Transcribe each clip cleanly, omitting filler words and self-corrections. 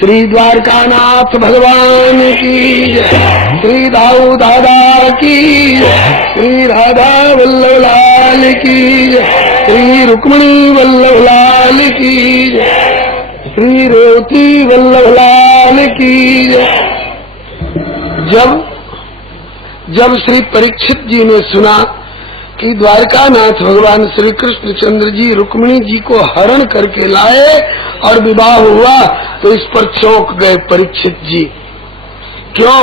श्री द्वारकानाथ भगवान की जय, श्री दाऊ दादा की जय, श्री राधा वल्लभ लाल की जय, श्री रुक्मिणी वल्लभ लाल की जय, श्री रेवती वल्लभ लाल की जय। जब श्री परीक्षित जी ने सुना कि द्वारकानाथ भगवान श्री कृष्ण चंद्र जी रुक्मिणी जी को हरण करके लाए और विवाह हुआ, तो इस पर चौंक गए परीक्षित जी। क्यों?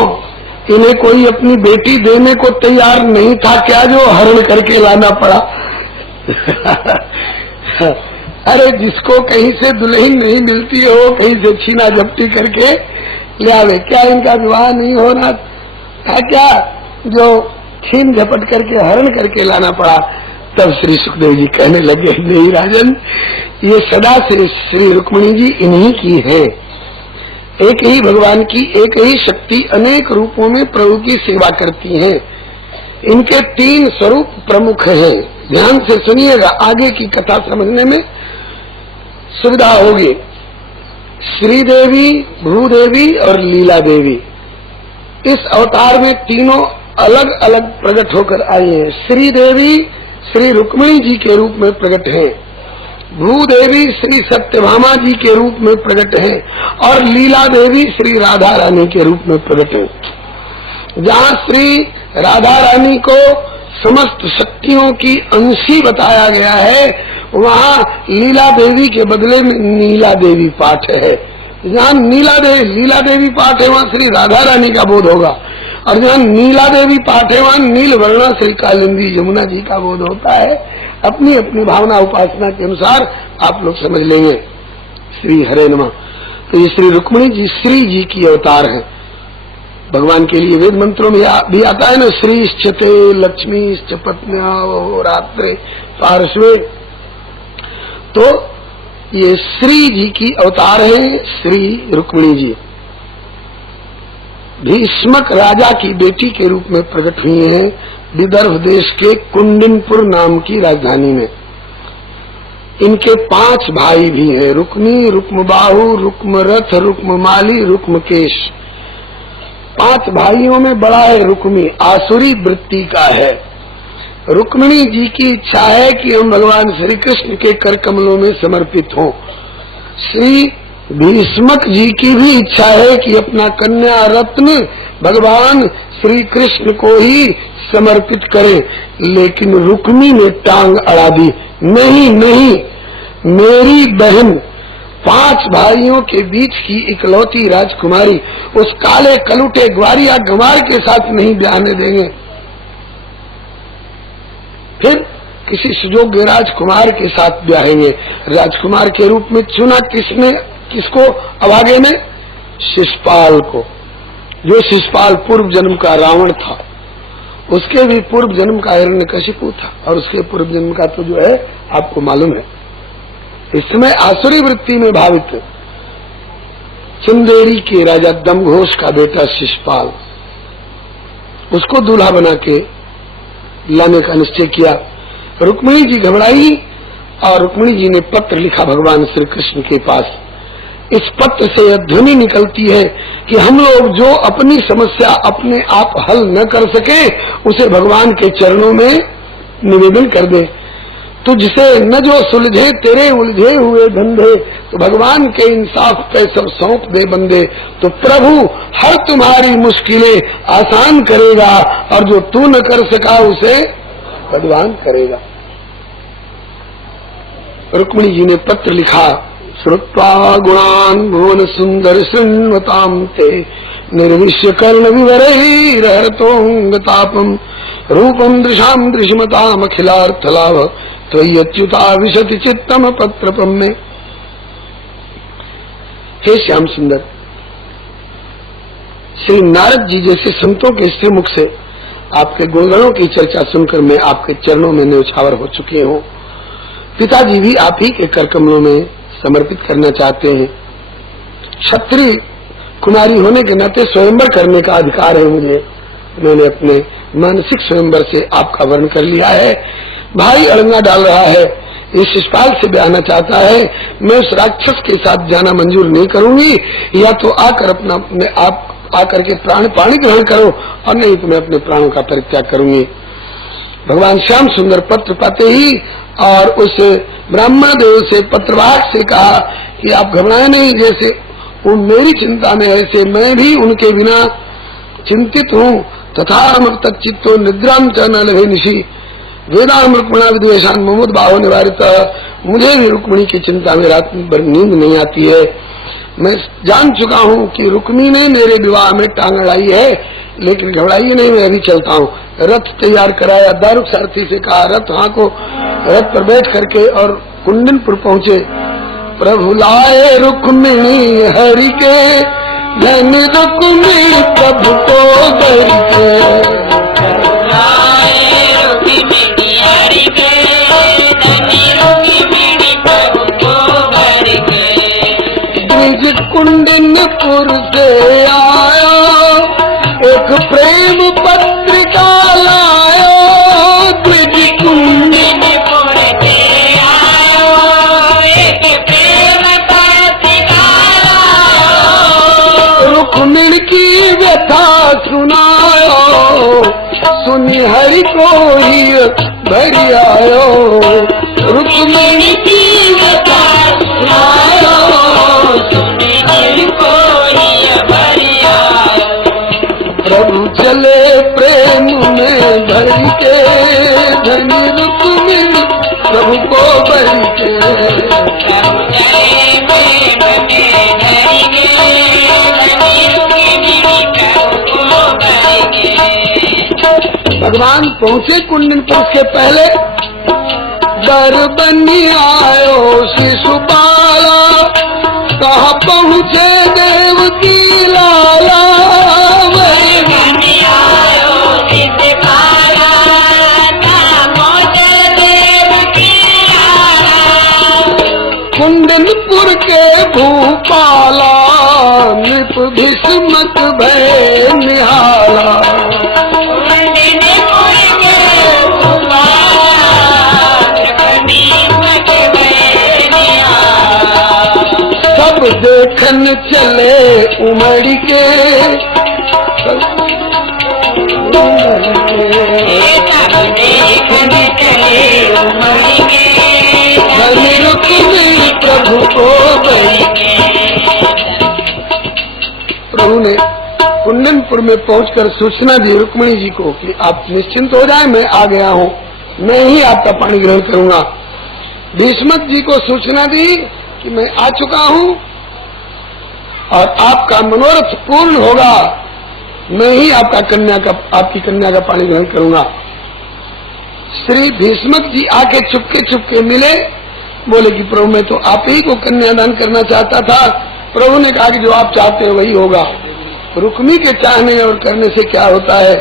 इन्हें कोई अपनी बेटी देने को तैयार नहीं था क्या, जो हरण करके लाना पड़ा? अरे जिसको कहीं से दुल्हन नहीं मिलती हो, कहीं से छीना झपटी करके ले आवे, क्या इनका विवाह नहीं होना था क्या, जो छीन झपट करके हरण करके लाना पड़ा? तब श्री सुखदेव जी कहने लगे, नहीं राजन, ये सदा से श्री रुक्मिणी जी इन्हीं की है। एक ही भगवान की एक ही शक्ति अनेक रूपों में प्रभु की सेवा करती है। इनके 3 स्वरूप प्रमुख हैं। ध्यान से सुनिएगा, आगे की कथा समझने में सुविधा होगी। श्रीदेवी, भूदेवी और लीला देवी, इस अवतार में तीनों अलग अलग प्रकट होकर आई हैं। श्री देवी श्री रुक्मिणी जी के रूप में प्रकट हैं, भूदेवी श्री सत्यभामा जी के रूप में प्रकट हैं और लीला देवी श्री राधा रानी के रूप में प्रकट हैं। जहाँ श्री राधा रानी को समस्त शक्तियों की अंशी बताया गया है, वहाँ लीला देवी के बदले में नीला देवी पाठ है। जहाँ लीला देवी पाठ है, वहाँ श्री राधा रानी का बोध होगा, और जहाँ नीला देवी पाठ है, वहाँ नील वर्णा श्री कालिंदी यमुना जी का बोध होता है। अपनी अपनी भावना उपासना के अनुसार आप लोग समझ लेंगे। श्री हरे नमः। तो ये श्री रुक्मिणी जी श्री जी की अवतार है। भगवान के लिए वेद मंत्रों में भी आता है ना, श्रीश्चते लक्ष्मीश्च पत्न्या रात्रे पार्श्वे। तो ये श्री जी की अवतार है, श्री रुक्मिणी जी। भीष्मक राजा की बेटी के रूप में प्रकट हुई हैं विदर्भ देश के कुंडिनपुर नाम की राजधानी में। इनके 5 भाई भी हैं, रुक्मी, रुक्मबाहु, रुक्मरथ, रुक्ममाली, रुक्मकेश। 5 भाइयों में बड़ा है रुक्मी, आसुरी वृत्ति का है। रुक्मिणी जी की इच्छा है कि हम भगवान श्री कृष्ण के कर कमलों में समर्पित हों। श्री भीष्मक जी की भी इच्छा है कि अपना कन्या रत्न भगवान श्री कृष्ण को ही समर्पित करें, लेकिन रुक्मी ने टांग अड़ा दी। नहीं नहीं, मेरी बहन 5 भाइयों के बीच की इकलौती राजकुमारी उस काले कलुटे ग्वारिया गंवार के साथ नहीं ब्याहने देंगे। फिर किसी सुयोग्य राजकुमार के साथ ब्याहेंगे। राजकुमार के रूप में चुना किसको अभागे में? शिशुपाल को, जो शिशुपाल पूर्व जन्म का रावण था, उसके भी पूर्व जन्म का हिरण्यकशिपु था, और उसके पूर्व जन्म का तो जो है आपको मालूम है। इस समय आसुरी वृत्ति में भावित चंदेरी के राजा दमघोष का बेटा शिशुपाल, उसको दूल्हा बना के लाने का निश्चय किया। रुक्मिणी जी घबराई और रुक्मिणी जी ने पत्र लिखा भगवान श्री कृष्ण के पास। इस पत्र से यह ध्वनि निकलती है कि हम लोग जो अपनी समस्या अपने आप हल न कर सके, उसे भगवान के चरणों में निवेदन कर दे। तुझसे न जो सुलझे तेरे उलझे हुए धंधे, तो भगवान के इंसाफ पे सब सौंप दे बंदे। तो प्रभु हर तुम्हारी मुश्किलें आसान करेगा, और जो तू न कर सका उसे भगवान करेगा। रुक्मिणी जी ने पत्र लिखा, श्रुत्वा गुणान् भुवन सुंदर शृण्वतां ते निर्विश्य कर्ण विवरैर्हरतोऽङ्गतापम् रूपं दृशां दृश्यमतामखिलार्थलाभ त्वय्यच्युता विशति चित्तम पत्रपम में। हे श्याम सुंदर, श्री नारद जी जैसे संतों के श्रीमुख से आपके गुणगणों की चर्चा सुनकर मैं आपके चरणों में न्यौछावर हो चुके हूँ। पिताजी भी आप ही के कर कमलों में समर्पित करना चाहते हैं। क्षत्रिय कुमारी होने के नाते स्वयंवर करने का अधिकार है मुझे। मैंने अपने मानसिक स्वयंवर से आपका वर्ण कर लिया है। भाई अड़ंगा डाल रहा है ये शिशुपाल से ब्याहना चाहता है, मैं उस राक्षस के साथ जाना मंजूर नहीं करूंगी, या तो आकर आप आकर के प्राण पाणी ग्रहण करो, और नहीं तो मैं अपने प्राणों का परित्याग करूंगी। भगवान श्याम सुंदर पत्र पाते ही और उस ब्राह्मण देव से पत्रवाहक से कहा कि आप घबराए नहीं, जैसे वो मेरी चिंता में ऐसे मैं भी उनके बिना चिंतित हूँ। तथा तच्चित्तो निद्राम च न लभे निशि वेदाम रुक्मणा विद्वेषान ममुद बाहो निवारित। मुझे भी रुक्मिणी की चिंता में रात भर नींद नहीं आती है। मैं जान चुका हूँ कि रुक्मी ने मेरे विवाह में टांग अड़ाई है, लेकिन घबराइए नहीं, मैं अभी चलता हूँ। रथ तैयार कराया, दारुक सारथी से कहा रथ को रथ पर बैठ करके और कुंडनपुर पहुँचे। प्रभु लाए रुक्मिणी हरि के, धन रुक्मिणी प्रभु को बर के। द्विज कुंडनपुर से आया, एक प्रेम पत्रिका लाया। द्विज कुंडनपुर से आया, एक प्रेम पत्रिका लाया। रुक्मिणी की व्यथा सुनायो, सुनी हरि को ही भरी आयो। रुक्मिणी की व्यथा सुनायो, सुनी हरि को ही भरी आयो। प्रभु चले प्रेम में भर के, धनी रुक्मिणी प्रभु को भर के। प्रभु चले प्रेम में भर के, धनी रुक्मिणी प्रभु को भर के। भगवान पहुँचे कुंडनपुर के पहले, दर बनी आयो शिशुपाला। कहाँ पहुँचे देव की लाला, दर बनी आयो शिशुपाला। कहाँ पहुँचे देव की लाला। कुंडनपुर के भूपाला, नृप भीष्मक भय निहाला। सब देखन चले उमड़ के, सब देखन चले उमड़ के। धनी रुक्मिणी प्रभु को भरी के। प्रभु ने कुंडनपुर में पहुंचकर सूचना दी रुक्मिणी जी को कि आप निश्चिंत हो जाएं, मैं आ गया हूँ, मैं ही आपका पानी ग्रहण करूंगा। भीष्मक जी को सूचना दी कि मैं आ चुका हूँ और आपका मनोरथ पूर्ण होगा, मैं ही आपकी कन्या का पानी ग्रहण करूंगा। श्री भीष्मक जी आके चुपके मिले, बोले कि प्रभु मैं तो आप ही को कन्यादान करना चाहता था। प्रभु ने कहा कि जो आप चाहते हैं वही होगा। रुक्मी के चाहने और करने से क्या होता है।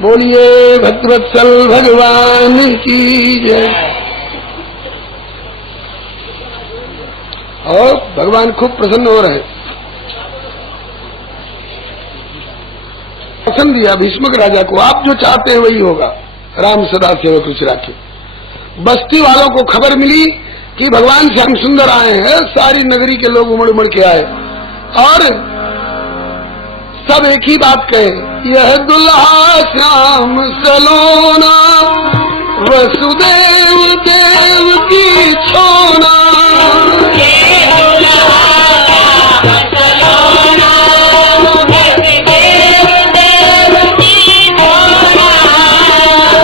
बोलिए भक्तवत्सल भगवान की जय। और भगवान खूब प्रसन्न हो रहे, पसंद दिया भीष्मक राजा को, आप जो चाहते हैं वही होगा। राम सदा सेवक रुचि राखे। बस्ती वालों को खबर मिली कि भगवान श्याम सुंदर आए हैं, सारी नगरी के लोग उमड़ के आए और सब एक ही बात कहे, यह दुल्हा श्याम सलोना, वसुदेव देव की छोना।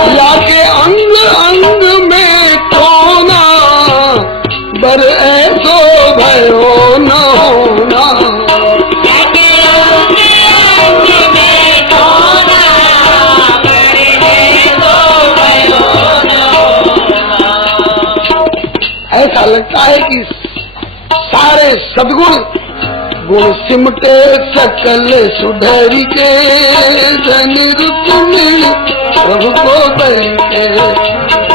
लाके अंग अंग में टोना, बर ऐसो भयो न होना। ऐसा लगता है कि सारे सद्गुण गुण सिमटे सकल सुधरी के, धनी रुक्मिणी प्रभु को बरी के।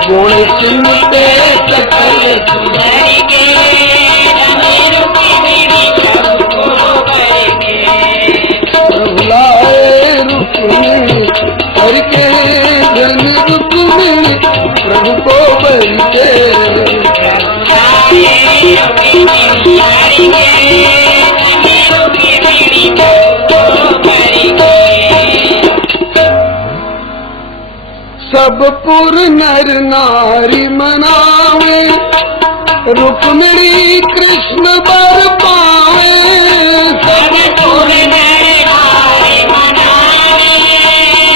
गुण सिमटे सकल सुधरी के, धनी रुक्मिणी प्रभु को बरी के। प्रभु लाए रुक्मिणी हरि के, धनी रुक्मिणी प्रभु को बरी के। सब पुर नर नारी मनावे, रुक्मिणी कृष्ण बर पावे। सब पुर नर नारी मनावे,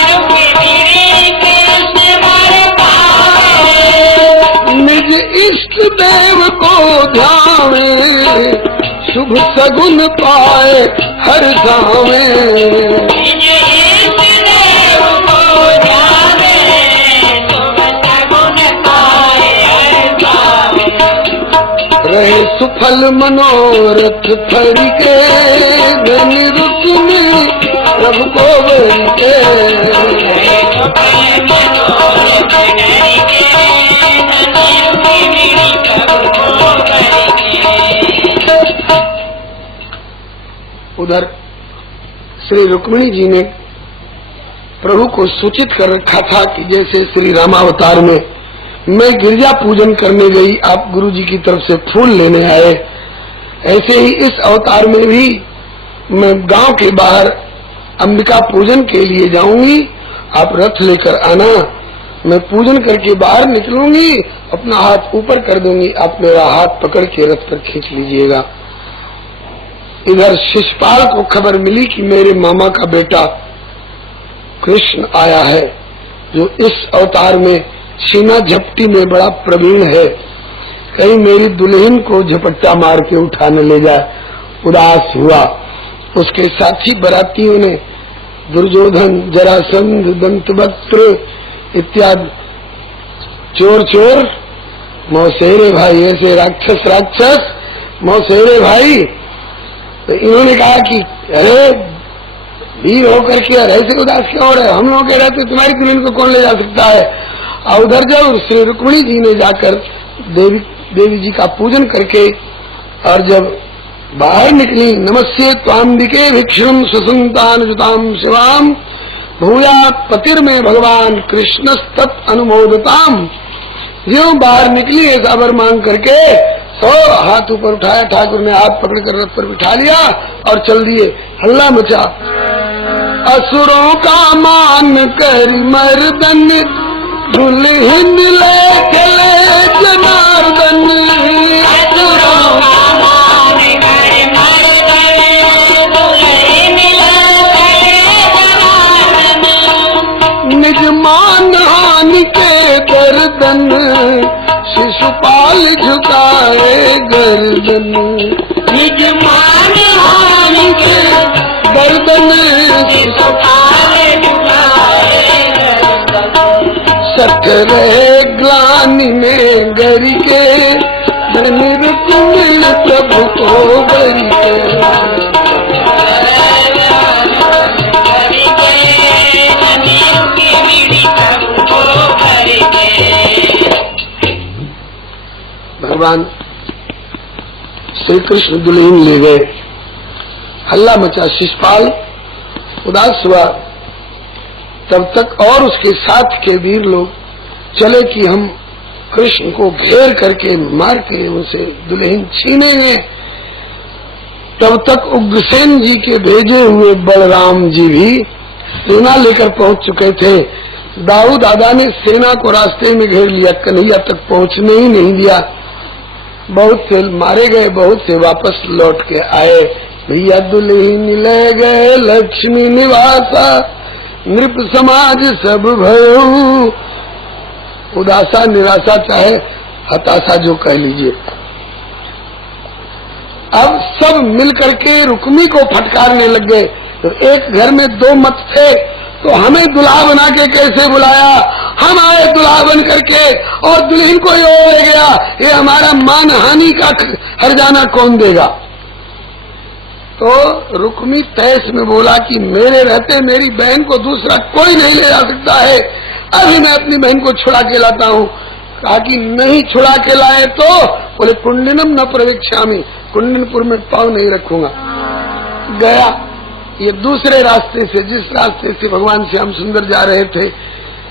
रुक्मिणी कृष्ण बर पावे। निज इष्ट देव को ध्यावे, शुभ सगुन पाए हर सावे। रहे सुफल मनोरथ फल के, धनी रुक्मिणी प्रभु को बल के। उधर श्री रुक्मिणी जी ने प्रभु को सूचित कर रखा था कि जैसे श्री रामावतार में मैं गिरजा पूजन करने गई, आप गुरु जी की तरफ से फूल लेने आए, ऐसे ही इस अवतार में भी मैं गांव के बाहर अंबिका पूजन के लिए जाऊंगी, आप रथ लेकर आना, मैं पूजन करके बाहर निकलूंगी, अपना हाथ ऊपर कर दूंगी, आप मेरा हाथ पकड़ के रथ पर खींच लीजिएगा। इधर शिशुपाल को खबर मिली कि मेरे मामा का बेटा कृष्ण आया है, जो इस अवतार में छीना झपटी में बड़ा प्रवीण है, कहीं मेरी दुल्हन को झपट्टा मार के उठाने ले जाए। उदास हुआ। उसके साथी बरातियों ने दुर्योधन, जरासंध, दंतवक्त्र इत्यादि चोर चोर, मौसेरे भाई, ऐसे राक्षस राक्षस, मौसेरे भाई। तो इन्होंने कहा कि अरे वीर होकर के ऐसे उदास क्यों हो रहे, हम लोग कह रहे थे तुम्हारी दुल्हन को कौन ले जा सकता है। और उधर जब श्री रुक्मिणी जी ने जाकर देवी जी का पूजन करके और जब बाहर निकली, नमस्ये त्वाम्बिके भिक्षुम सुसंतान जुताम शिवाम, भूयात् पतिर्मे भगवान कृष्णस्तत् अनुमोदताम। ज्यों बाहर निकली ऐसा वर मांग करके तो हाथ ऊपर उठाया, ठाकुर ने हाथ पकड़कर रथ पर बिठा लिया और चल दिए। हल्ला मचा। असुरों का मान कर मर्दन, दुल्हन ले चले जनार्दन। असुरों का मान कर मर्दन, दुल्हन ले चले जनार्दन। निज मान हानि के गर्दन, शिशुपाल झुकाए गर्दन। निज मान हानि के गर्दन, शिशुपाल झुकाए गर्दन। सकरे ग्लानि में गरी के, धनी रुक्मिणी प्रभु को बरी के। भगवान श्री कृष्ण दुल्हन ले गए। हल्ला मचा। शिशुपाल उदास हुआ। तब तक और उसके साथ के वीर लोग चले कि हम कृष्ण को घेर करके मार के उनसे दुल्हन छीनेंगे। तब तक उग्रसेन जी के भेजे हुए बलराम जी भी सेना लेकर पहुंच चुके थे। दाऊ दादा ने सेना को रास्ते में घेर लिया, कन्हैया तक पहुंचने ही नहीं दिया। बहुत से मारे गए, बहुत से वापस लौट के आए। भैया दुल्हन ले गए लक्ष्मी निवासा, नृप समाज सब भयो। उदासा, निराशा, चाहे हताशा जो कह लीजिए। अब सब मिलकर के रुक्मी को फटकारने लग गए। तो एक घर में दो मत थे, तो हमें दुल्हा बना के कैसे बुलाया, हम आए दुल्हा बन करके और दुल्हन को ये ले गया, ये हमारा मान हानि का हर्जाना कौन देगा। तो रुक्मी तैस में बोला कि मेरे रहते मेरी बहन को दूसरा कोई नहीं ले जा सकता है, अभी मैं अपनी बहन को छुड़ा के लाता हूँ। कहा कि नहीं छुड़ा के लाए तो बोले कुंडनम न प्रवेक्षामि, कुंडनपुर में पाँव नहीं रखूंगा। गया ये दूसरे रास्ते से, जिस रास्ते से भगवान श्याम सुंदर जा रहे थे,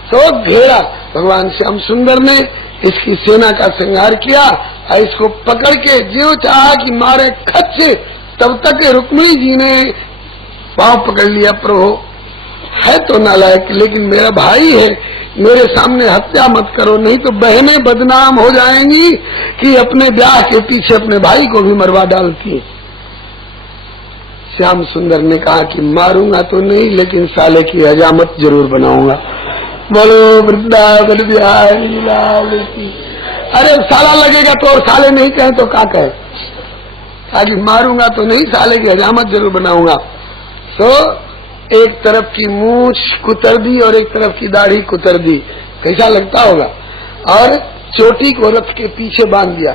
तो घेरा। भगवान श्याम सुंदर ने इसकी सेना का संहार किया और इसको पकड़ के ज्यों चाहा कि मारे खच, तब तक रुक्मिणी जी ने पांव पकड़ लिया। प्रभु है तो नालायक, लेकिन मेरा भाई है, मेरे सामने हत्या मत करो, नहीं तो बहनें बदनाम हो जाएंगी कि अपने ब्याह के पीछे अपने भाई को भी मरवा डालती। श्याम सुंदर ने कहा कि मारूंगा तो नहीं, लेकिन साले की हजामत जरूर बनाऊंगा। बोलो वृंदावन बिहारी लाल की। अरे साला लगेगा तो, और साले नहीं कहे तो क्या कहे? आगे मारूंगा तो नहीं, साले की हजामत जरूर बनाऊंगा। तो एक तरफ की मूछ कुतर दी और एक तरफ की दाढ़ी कुतर दी, कैसा लगता होगा? और चोटी को रथ के पीछे बांध दिया।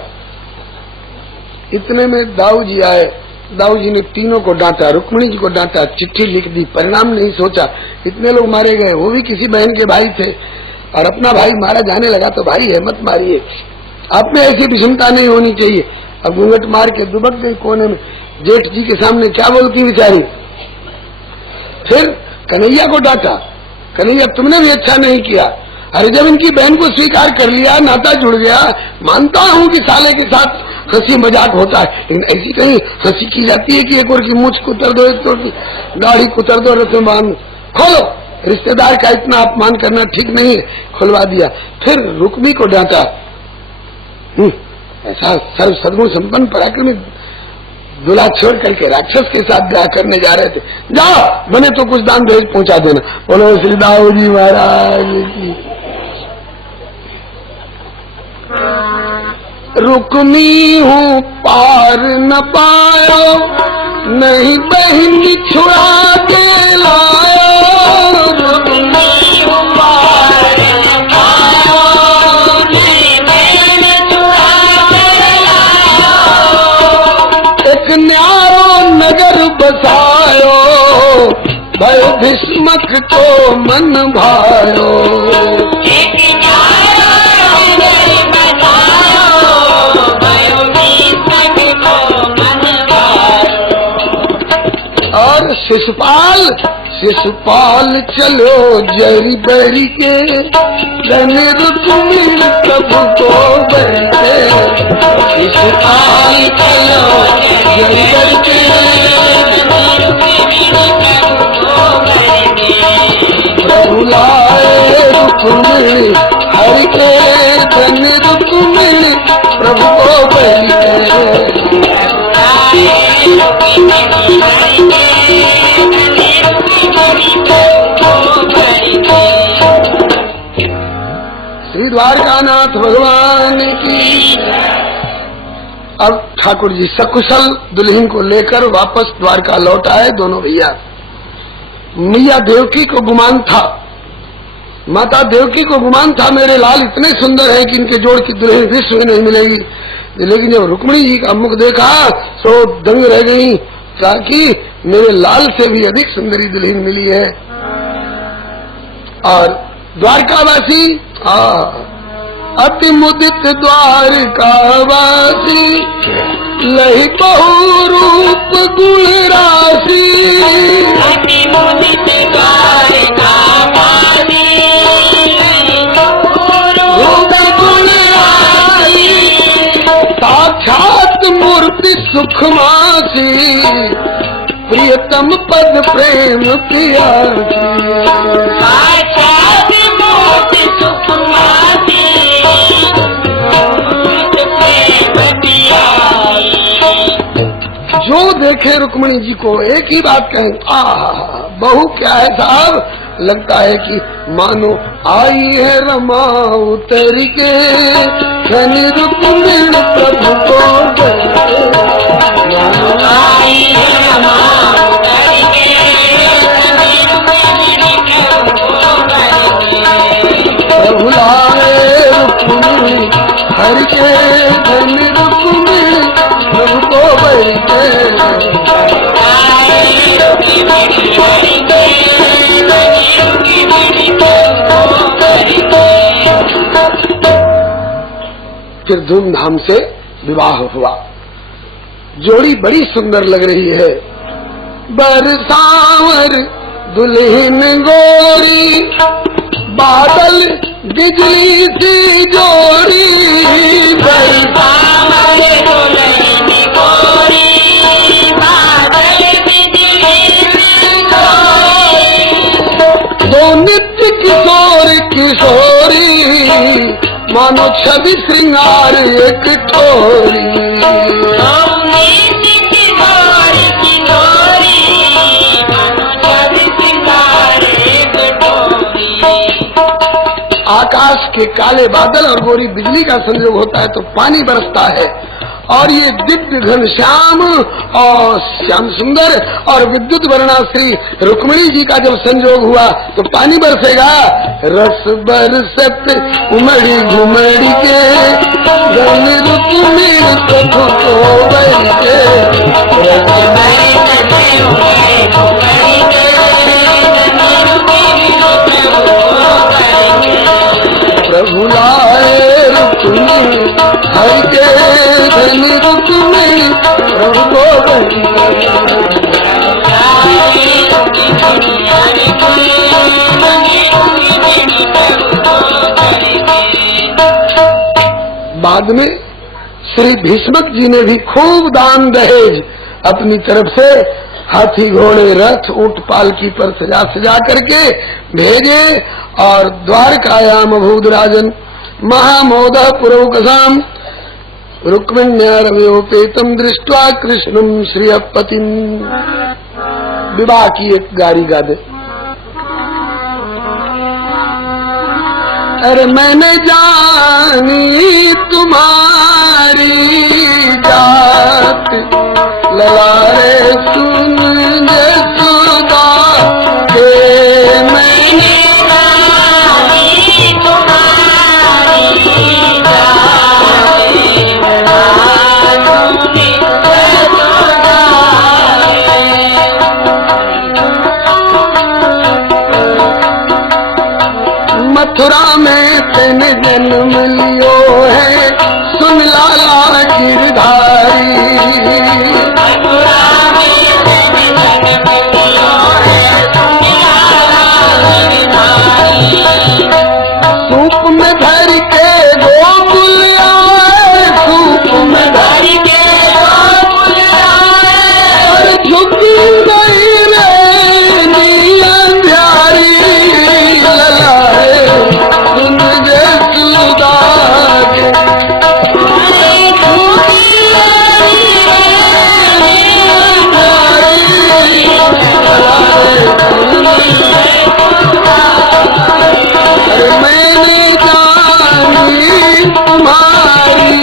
इतने में दाऊ जी आए। दाऊ जी ने तीनों को डांटा, रुक्मिणी जी को डांटा, चिट्ठी लिख दी, परिणाम नहीं सोचा। इतने लोग मारे गए, वो भी किसी बहन के भाई थे, और अपना भाई मारा जाने लगा तो भारी है, मत मारिए, आप में ऐसी विषमता नहीं होनी चाहिए। अब घूंघट मार के दुबक गई कोने में। जेठ जी के सामने क्या बोलती बेचारी? फिर कन्हैया को डांटा, कन्हैया तुमने भी अच्छा नहीं किया। अरे जब इनकी बहन को स्वीकार कर लिया, नाता जुड़ गया, मानता हूं कि साले के साथ हंसी मजाक होता है, लेकिन ऐसी कहीं हंसी की जाती है कि एक और की मूछ कुतर दो, एक और की दाढ़ी कुतर दो, रस्म बांध खोलो। रिश्तेदार का इतना अपमान करना ठीक नहीं है। खुलवा दिया। फिर रुक्मी को डांटा, ऐसा सर्व सद्गुण संपन्न पराक्रमी दूल्हा छोड़ करके राक्षस के साथ ब्याह करने जा रहे थे, जाओ बने तो कुछ दान दहेज पहुंचा देना। बोलो श्री दाऊ जी महाराज की। रुक्मी हूँ पार न पायो, नहीं बहन छुड़ा के लायो। रुक्मी हूँ पार न पायो, नहीं बहन छुड़ा के लायो। एक न्यारो नगर बसायो, भयो भीष्मक को मन भायो। और शिशुपाल चलो जरी बरी के, धन रुक्मिणी प्रभु को बरी के। शिशुपाल चलो जरी बरी के, प्रभु लाए रुक्मिणी हरि के, धन रुक्मिणी प्रभु को बरी के। श्री द्वारकानाथ भगवान की। अब ठाकुर जी सकुशल दुल्हन को लेकर वापस द्वारका लौट आए दोनों भैया। मैया देवकी को गुमान था, माता देवकी को गुमान था मेरे लाल इतने सुंदर हैं कि इनके जोड़ की दुल्हन विश्व में नहीं मिलेगी। लेकिन जब रुक्मिणी जी का मुख देखा तो दंग रह गई, ताकि मेरे लाल से भी अधिक सुंदरी दुल्हन मिली है। और द्वारकावासी अति मुदित द्वारकावासी, लही बहु रूप गुण राशि। अति मुदित द्वारकावासी, रूप गुण राशि। साक्षात मूर्ति सुखमासी, प्रियतम पद प्रेम प्रियासी। साक्षात मूर्ति सुखमासी, जो देखे रुक्मिणी जी को एक ही बात कहें, बहू क्या है साहब, लगता है कि मानो आई है रमा उतर के, धनी रुक्मिणी प्रभु को मानो आई है रमा उतर के, प्रभु लाए रुक्मिणी हरि के, धनी रुक्मिणी प्रभु को बरी के। फिर धूमधाम से विवाह हुआ। जोड़ी बड़ी सुंदर लग रही है, बरसावर दुल्हन गोरी, बादल बिजली सी जोड़ी। बरसावर दुल्हन गोरी, बादल बिजली सी जोड़ी। दो नित्य किशोर किशोर मानो छवि श्रृंगार एक ठोरी। आकाश के काले बादल और गोरी बिजली का संयोग होता है तो पानी बरसता है, और ये दिव्य घनश्याम और श्याम सुंदर और विद्युत वर्णा श्री रुक्मिणी जी का जब संयोग हुआ तो पानी बरसेगा। रस बरसत उमड़ी घुमड़ी के रंग रुक्मिणी प्रभु को बैठ के प्रभु लाए रुक्मिणी हरि के धन रुक्मिणी प्रभु को बाद में श्री भीष्मक जी ने भी खूब दान दहेज अपनी तरफ से हाथी घोड़े रथ ऊंट पालकी पर सजा सजा करके भेजे, और द्वारकायाम अभूदराजन महामोद पुरोकसाम रुक्मिण्यरव्योपेतम दृष्ट्वा कृष्णम श्रियपतिम। विवाह की एक गाड़ी गा दे। अरे मैंने जानी तुम्हारी जात ललारे सुन सुदा के, मैंने जानी तुम्हारी मथुरा में तेने जन्म लियो है सुन लाला गिरधारी। मथुरा में तेने जन्म लियो है सुन लाला गिरधारी। सूप में भर के गोकुल आए, सूप में भर के गोकुल आए, और झुकी गई रे नी अंधारी ललाए सुन जे सुदा के। अरे मैंने जानी तुम्हारी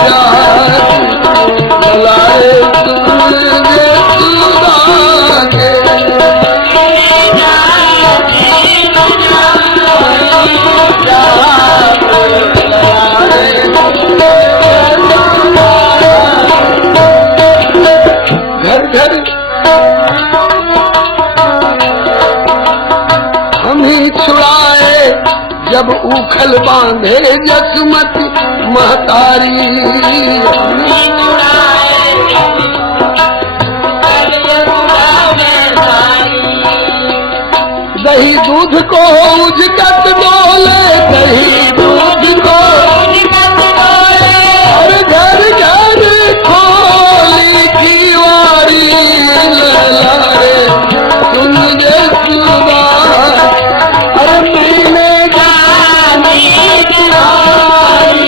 जात ललाए सुन जे सुदा के। घर घर हम ही छुड़ाए जब उखल बांधे जसमत महतारी। दही दूध को उजगत बोले, दही दूध को उजगत बोले, और घर घर खोली दीवारी ललारे सुन जे सुदा। अरे मैंने जानी तुम्हारी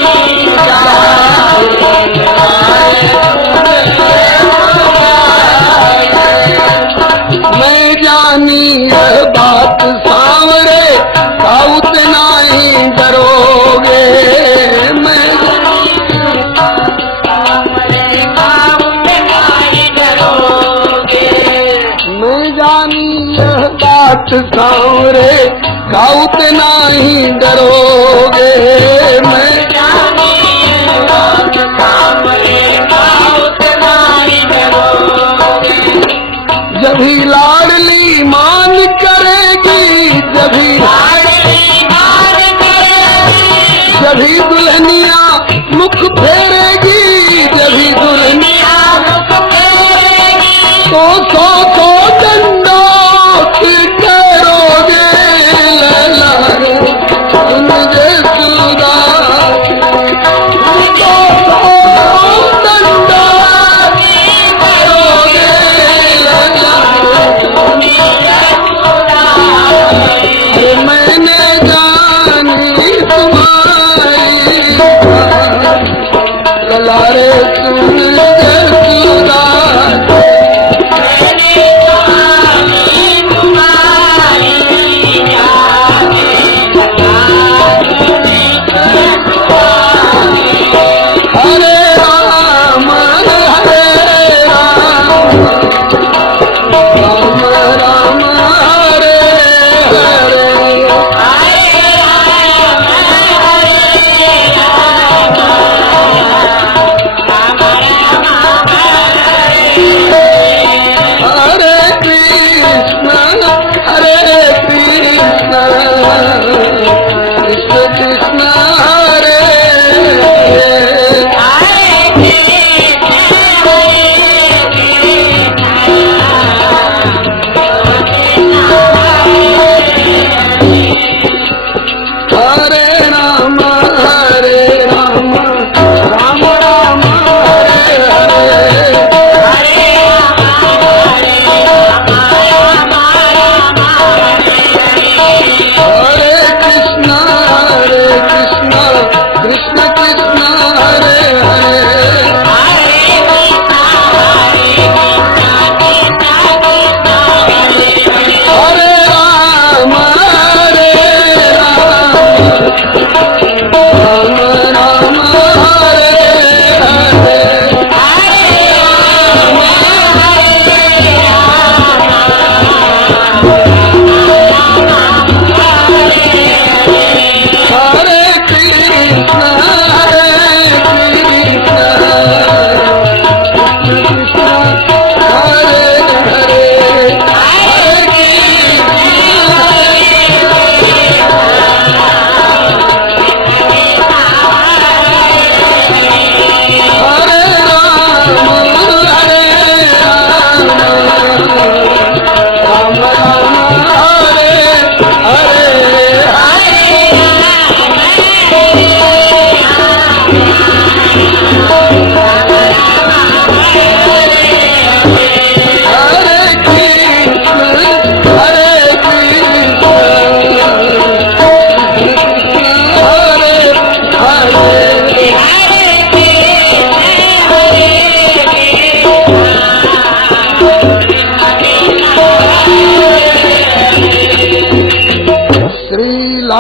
मैं जानी यह बात सांवरे साउत नहीं डरोगे। मैं जानी यह बात सांवरे साउत नहीं डरोगे। मैं जानी यह बात सांवरे साउत नहीं डरोगे। जब ही लाडली मान करेगी, जब ही लाडली मान करेगी, जब ही दुल्हनिया मुख फेरेगी, जब ही दुल्हनिया मुख फेरेगी, तो सौ सौ दंडोत करोगे ललारे सुन जे सुदा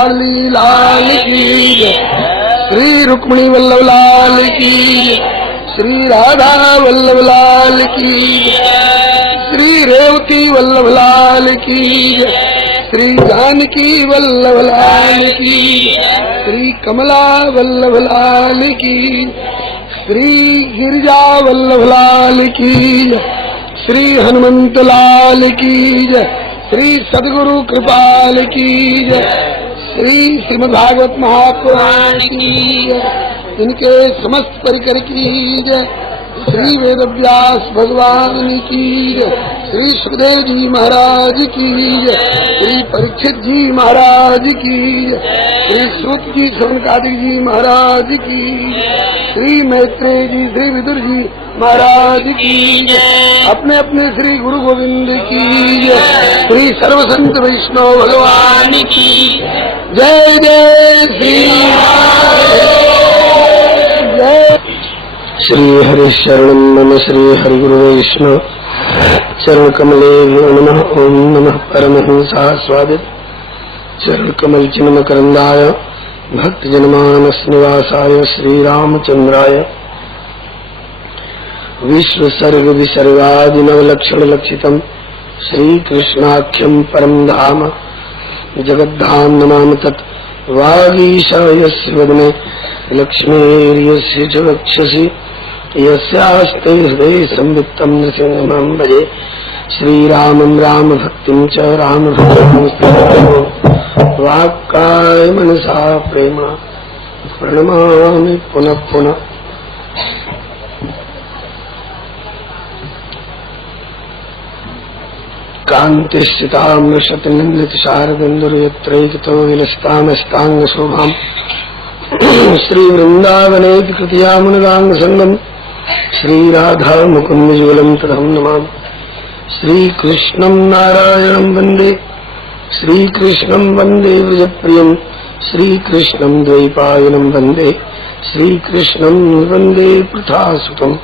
लाडली लाल की जय, श्री रुक्मिणी वल्लभ लाल की जय, श्री राधा वल्लभ लाल की जय, श्री रेवती वल्लभ लाल की जय, श्री जानकी वल्लभ लाल की, श्री कमला वल्लभ लाल की, श्री गिरिजा वल्लभ लाल की, श्री हनुमंत लाल की जय, श्री सद्गुरु कृपाल की जय, श्री श्रीमद्भागवत महापुराण की जय, इनके समस्त परिकर की जय, श्री वेदव्यास भगवान की जय, श्री सुखदेव जी महाराज की जय, श्री परीक्षित जी महाराज की जय, श्री सूत जी सौनकादिक जी महाराज की जय, श्री मैत्रेय जी श्री विदुर जी महाराज की जय, अपने अपने श्री गुरु गोविंद की जय, श्री सर्व संत वैष्णव भगवान की जय। जय श्री जय। श्री हरि शरणं मम श्री हरि गुरु वैष्णव चरण कमले नमः। ओम नमः परमहंसाय स्वादित चरण कमल चिन्ह करंदाय भक्त जनमानस निवासाय श्री रामचंद्राय विश्व सर्ग विसर्गादि नवलक्षण लक्षितम् श्री कृष्णाख्यम परम धाम जगद्धाम नमामि तत् वागीशायस्य वदने लक्ष्मीर्यस्य च वक्षसि यस्यास्ते हृदये संवित्तं नृसिंहं भजे श्रीरामं राम भक्तिं च राम भक्तिं वाक्काय मनसा प्रेम प्रणमामि पुनः पुनः। कान्तिस्थितामृषतिनिन्दित शारदन्दुर्यत्रैकतो विलसतामस्तांग शोभाम् श्री वृंदावनेति कृतयामुनगांग संगम श्री राधा मुकुंद ज्वलम तदहं नमामि। श्री कृष्णं नारायणं वन्दे श्री कृष्णं वन्दे व्रजप्रियं श्री कृष्णं द्वैपायनं वन्दे श्री कृष्णं वन्दे पृथासुतम्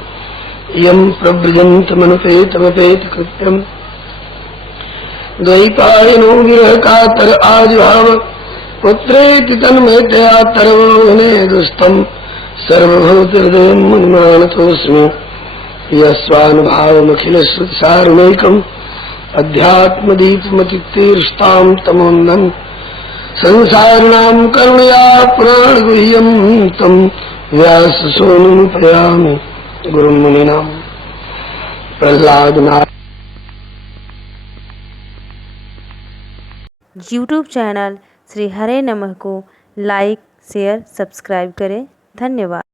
यं प्रव्रजन्तमनुपेतमपेति कृत्यम् द्वैपायनो विरह कातर आजुहाव पुत्रेति तन्मयतया तरवोहने दुस्तम् सर्वभूतहृदयं मुनिमानतोऽस्मि यस्वानुभावमखिल श्रुतिसारमेकम् अध्यात्मदीपमतितीर्षतां तमोन्नम् संसारिणां करुणया पुराणगुह्यं तं व्याससूनुमुपयामि गुरुं मुनीनां प्रह्लादनाथ। यूट्यूब चैनल श्री हरे नमः को लाइक शेयर सब्सक्राइब करें। धन्यवाद।